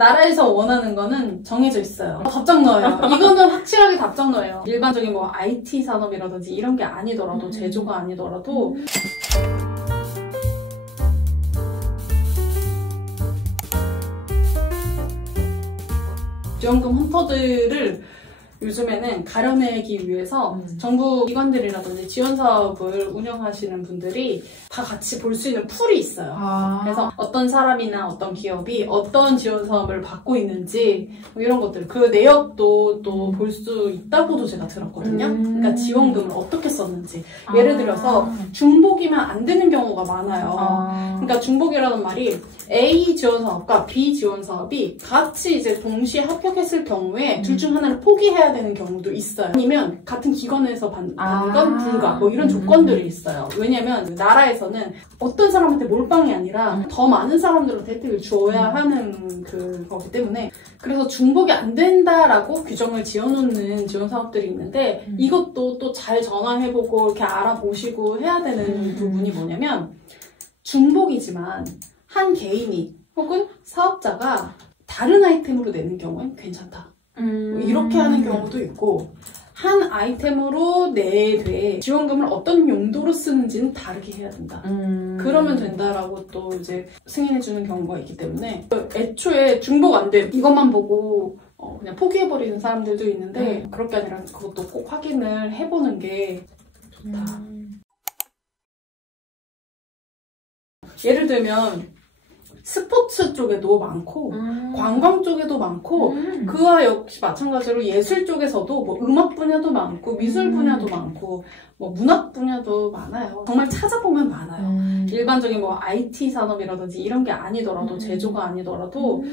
나라에서 원하는 거는 정해져 있어요. 답장 넣어요. 이거는 확실하게 답장 넣어요. 일반적인 뭐 IT 산업이라든지 이런 게 아니더라도 제조가 아니더라도 지원금 헌터들을 요즘에는 가려내기 위해서 정부 기관들이라든지 지원 사업을 운영하시는 분들이 다 같이 볼 수 있는 풀이 있어요. 그래서 어떤 사람이나 어떤 기업이 어떤 지원 사업을 받고 있는지 뭐 이런 것들, 그 내역도 또 볼 수 있다고도 제가 들었거든요. 그러니까 지원금을 어떻게 썼는지. 예를 들어서 중복이면 안 되는 경우가 많아요. 그러니까 중복이라는 말이 A 지원 사업과 B 지원 사업이 같이 이제 동시에 합격했을 경우에 둘 중 하나를 포기해야 되는 경우도 있어요. 아니면 같은 기관에서 받는 건 불가, 뭐 이런 조건들이 있어요. 왜냐면 나라에서는 어떤 사람한테 몰빵이 아니라 더 많은 사람들한테 혜택을 줘야 하는 그거기 때문에, 그래서 중복이 안 된다라고 규정을 지어놓는 지원 사업들이 있는데, 이것도 또 잘 전화해보고 이렇게 알아보시고 해야 되는 부분이 뭐냐면, 중복이지만 한 개인이 혹은 사업자가 다른 아이템으로 내는 경우엔 괜찮다. 뭐 이렇게 하는 경우도 있고, 한 아이템으로 내되 지원금을 어떤 용도로 쓰는지는 다르게 해야 된다. 그러면 된다라고 또 이제 승인해주는 경우가 있기 때문에, 애초에 중복 안 돼, 이것만 보고 그냥 포기해버리는 사람들도 있는데, 그럴 게 아니라 그것도 꼭 확인을 해보는 게 좋다. 예를 들면 스포츠 쪽에도 많고 관광 쪽에도 많고, 그와 역시 마찬가지로 예술 쪽에서도 뭐 음악 분야도 많고 미술 분야도 많고 뭐 문학 분야도 많아요. 정말 찾아보면 많아요. 일반적인 뭐 IT 산업이라든지 이런 게 아니더라도 제조가 아니더라도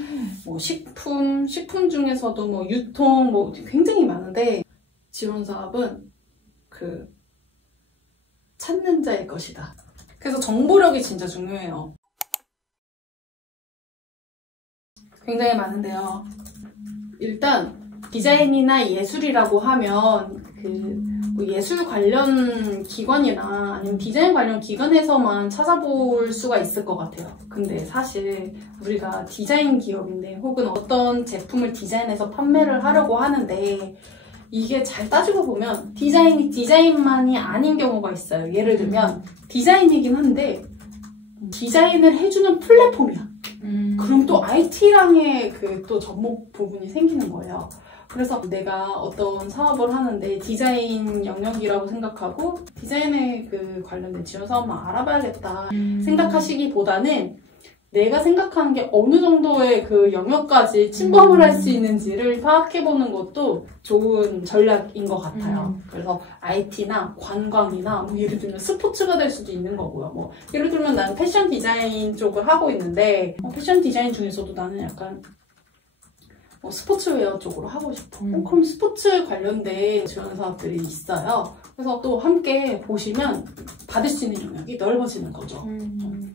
뭐 식품 중에서도 뭐 유통 뭐 굉장히 많은데, 지원 사업은 그 찾는 자의 것이다. 그래서 정보력이 진짜 중요해요. 굉장히 많은데요. 일단 디자인이나 예술이라고 하면 뭐 예술 관련 기관이나 아니면 디자인 관련 기관에서만 찾아볼 수가 있을 것 같아요. 근데 사실 우리가 디자인 기업인데, 혹은 어떤 제품을 디자인해서 판매를 하려고 하는데, 이게 잘 따지고 보면 디자인이 디자인만이 아닌 경우가 있어요. 예를 들면 디자인이긴 한데 디자인을 해주는 플랫폼이야. 그럼 또 IT랑의 그 또 접목 부분이 생기는 거예요. 그래서 내가 어떤 사업을 하는데 디자인 영역이라고 생각하고 디자인에 그 관련된 지원 사업만 알아봐야겠다 생각하시기보다는, 내가 생각하는 게 어느 정도의 그 영역까지 침범을 할 수 있는지를 파악해보는 것도 좋은 전략인 것 같아요. 그래서 IT나 관광이나 뭐 예를 들면 스포츠가 될 수도 있는 거고요. 뭐 예를 들면 나는 패션 디자인 쪽을 하고 있는데, 패션 디자인 중에서도 나는 약간 스포츠웨어 쪽으로 하고 싶어. 그럼 스포츠 관련된 지원 사업들이 있어요. 그래서 또 함께 보시면 받을 수 있는 영역이 넓어지는 거죠.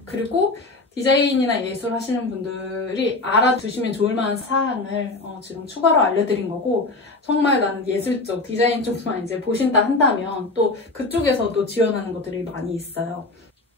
그리고 디자인이나 예술 하시는 분들이 알아두시면 좋을 만한 사항을 지금 추가로 알려드린 거고, 정말 나는 예술 쪽, 디자인 쪽만 이제 보신다 한다면 또 그쪽에서도 지원하는 것들이 많이 있어요.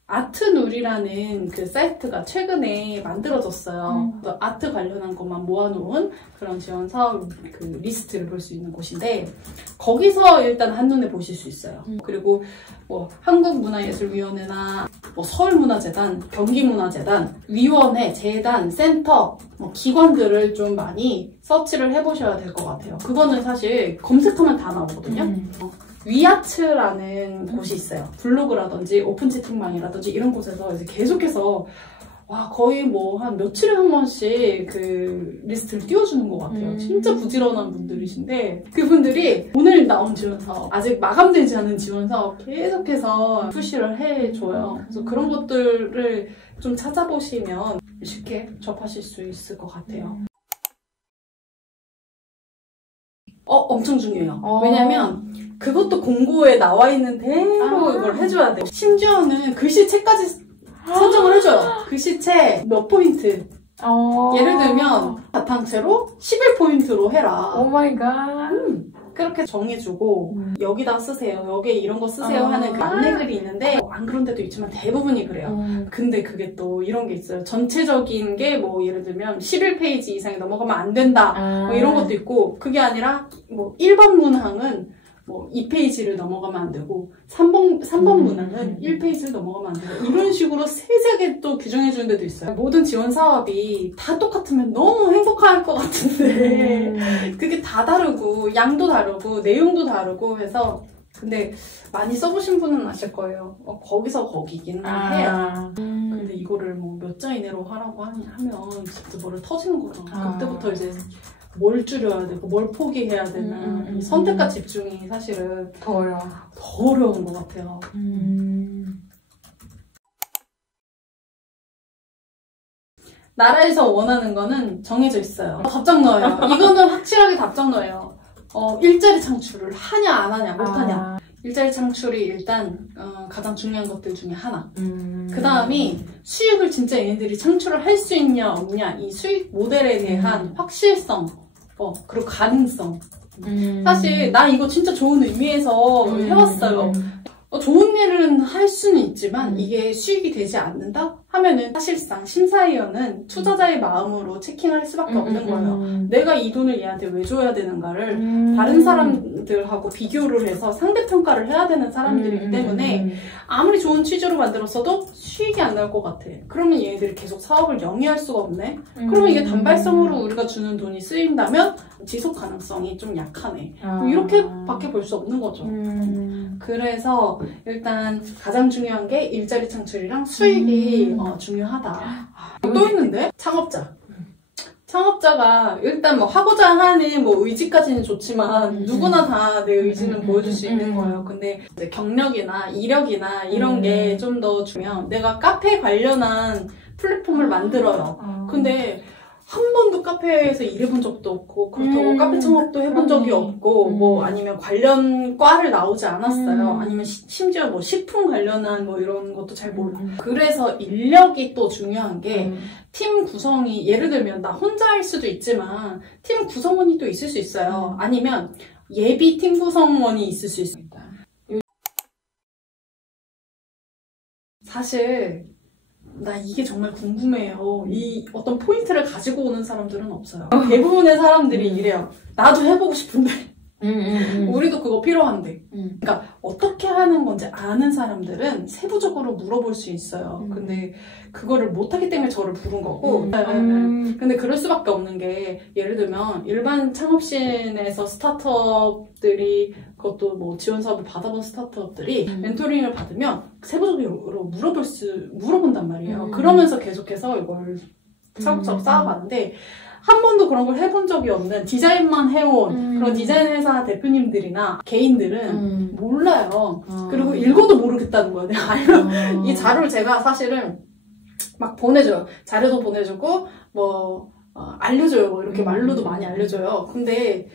아트누리라는 그 사이트가 최근에 만들어졌어요. 아트 관련한 것만 모아놓은 그런 지원 사업 그 리스트를 볼 수 있는 곳인데, 거기서 일단 한눈에 보실 수 있어요. 그리고 뭐 한국문화예술위원회나 뭐 서울문화재단, 경기문화재단, 위원회, 재단, 센터, 뭐 기관들을 좀 많이 서치를 해보셔야 될 것 같아요. 그거는 사실 검색하면 다 나오거든요. 위아츠라는 곳이 있어요. 블로그라든지 오픈 채팅방이라든지 이런 곳에서 이제 계속해서 거의 뭐 한 며칠에 한 번씩 그 리스트를 띄워주는 것 같아요. 진짜 부지런한 분들이신데, 그분들이 오늘 나온 지원 사업, 아직 마감되지 않은 지원 사업 계속해서 푸시를 해줘요. 그래서 그런 것들을 좀 찾아보시면 쉽게 접하실 수 있을 것 같아요. 엄청 중요해요. 왜냐면 그것도 공고에 나와 있는 대로 이걸 해줘야 돼요. 심지어는 글씨체까지 선정을 해줘요. 글씨체 몇 포인트. 예를 들면 바탕체로 11포인트로 해라. 오 마이 갓. 그렇게 정해주고 여기다 쓰세요. 여기에 이런 거 쓰세요 하는 그 안내글이 있는데 안 그런 데도 있지만 대부분이 그래요. 근데 그게 또 이런 게 있어요. 전체적인 게 뭐 예를 들면 11페이지 이상이 넘어가면 안 된다. 뭐 이런 것도 있고 그게 아니라 뭐 1번 문항은 뭐 2페이지를 넘어가면 안 되고 3번 문항은 1페이지를 넘어가면 안 되고 이런 식으로 세세하게 또 규정해 주는 데도 있어요. 모든 지원 사업이 다 똑같으면 너무 행복할 것 같은데 그게 다 다르고 양도 다르고 내용도 다르고 해서 근데 많이 써보신 분은 아실 거예요. 거기서 거기긴 해요. 근데 이거를 뭐 몇 자 이내로 하라고 하면 진짜 머리 터지는 거죠. 그때부터 이제 뭘 줄여야 되고 뭘 포기해야 되나 이 선택과 집중이 사실은 더 어려운 것 같아요. 나라에서 원하는 거는 정해져 있어요. 답장 넣어요. 이거는 확실하게 답장 넣어요. 일자리 창출을 하냐 안 하냐 못하냐. 일자리 창출이 일단 가장 중요한 것들 중에 하나. 그 다음이 수익을 진짜 얘네들이 창출을 할 수 있냐 없냐 이 수익 모델에 대한 확실성 그리고 가능성. 사실 나 이거 진짜 좋은 의미에서 해왔어요. 좋은 일은 할 수는 있지만 이게 수익이 되지 않는다? 하면은 사실상 심사위원은 투자자의 마음으로 체킹할 수밖에 없는 거예요. 내가 이 돈을 얘한테 왜 줘야 되는가를 다른 사람들하고 비교를 해서 상대평가를 해야 되는 사람들이기 때문에 아무리 좋은 취지로 만들었어도 수익이 안 날 것 같아. 그러면 얘네들이 계속 사업을 영위할 수가 없네. 그러면 이게 단발성으로 우리가 주는 돈이 쓰인다면 지속 가능성이 좀 약하네. 이렇게밖에 볼 수 없는 거죠. 그래서 일단 가장 중요한 게 일자리 창출이랑 수익이 중요하다. 또 있는데 창업자가 일단 뭐 하고자 하는 뭐 의지까지는 좋지만 누구나 다 내 의지는 보여줄 수 있는 거예요. 근데 이제 경력이나 이력이나 이런 게 좀 더 중요해요. 내가 카페 관련한 플랫폼을 만들어요. 근데 한 번도 카페에서 일해본 적도 없고 그렇다고 카페 창업도 해본 적이 없고 뭐 아니면 관련 과를 나오지 않았어요. 아니면 심지어 뭐 식품 관련한 뭐 이런 것도 잘 몰라. 그래서 인력이 또 중요한 게 팀 구성이 예를 들면 나 혼자일 수도 있지만 팀 구성원이 또 있을 수 있어요. 아니면 예비 팀 구성원이 있을 수 있습니다. 사실 나 이게 정말 궁금해요. 이 어떤 포인트를 가지고 오는 사람들은 없어요. 대부분의 사람들이 이래요. 나도 해보고 싶은데 우리도 그거 필요한데. 그러니까 어떻게 하는 건지 아는 사람들은 세부적으로 물어볼 수 있어요. 근데 그거를 못하기 때문에 저를 부른 거고. 근데 그럴 수밖에 없는 게 예를 들면 일반 창업신에서 스타트업들이 그것도 뭐 지원 사업을 받아본 스타트업들이 멘토링을 받으면 세부적으로 물어본단 말이에요. 그러면서 계속해서 이걸 차곡차곡 쌓아가는데 한 번도 그런 걸 해본 적이 없는 디자인만 해온 그런 디자인 회사 대표님들이나 개인들은 몰라요. 그리고 읽어도 모르겠다는 거예요. 내가 알면 이 자료를 제가 사실은 막 보내줘요. 자료도 보내주고 뭐 알려줘요. 뭐 이렇게 말로도 많이 알려줘요. 근데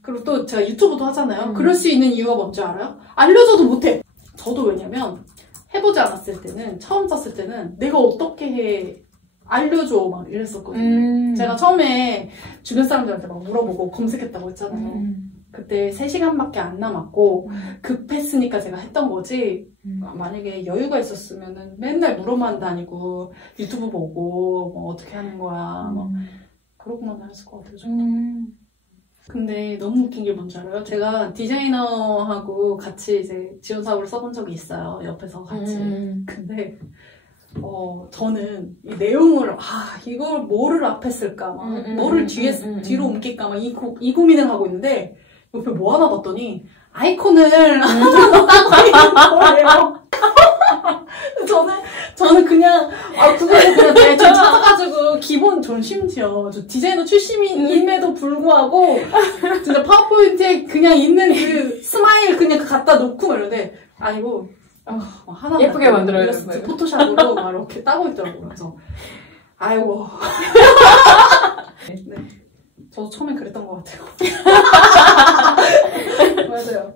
그리고 또 제가 유튜브도 하잖아요. 그럴 수 있는 이유가 뭔지 알아요? 알려줘도 못해. 저도 왜냐면 해보지 않았을 때는 처음 짰을 때는 내가 어떻게 해 알려줘 막 이랬었거든요. 제가 처음에 주변 사람들한테 막 물어보고 검색했다고 했잖아요. 그때 3시간밖에 안 남았고 급했으니까 제가 했던 거지. 만약에 여유가 있었으면은 맨날 물어만 다니고 유튜브 보고 뭐 어떻게 하는 거야 뭐 그러고만 했을 것 같아요. 근데 너무 웃긴 게 뭔지 알아요? 제가 디자이너하고 같이 이제 지원 사업을 써본 적이 있어요. 옆에서 같이. 근데 저는 이 내용을 이걸 뭐를 앞에 쓸까 막 뭐를 뒤로 옮길까 막 이 고민을 하고 있는데 옆에 뭐 하나 봤더니 아이콘을 따고 있는 거예요. 저는 그냥 그거를 그냥 대충 찾아가지고 저는 심지어 저 디자이너 출신임에도 불구하고 진짜 파워포인트에 그냥 있는 그 스마일 그냥 갖다 놓고 말인데 아니고 하나 예쁘게 만들어야겠어요. 포토샵으로 막 이렇게 따고 있더라고요. 그래서 아이고. 네. 저도 처음엔 그랬던 것 같아요. 맞아요.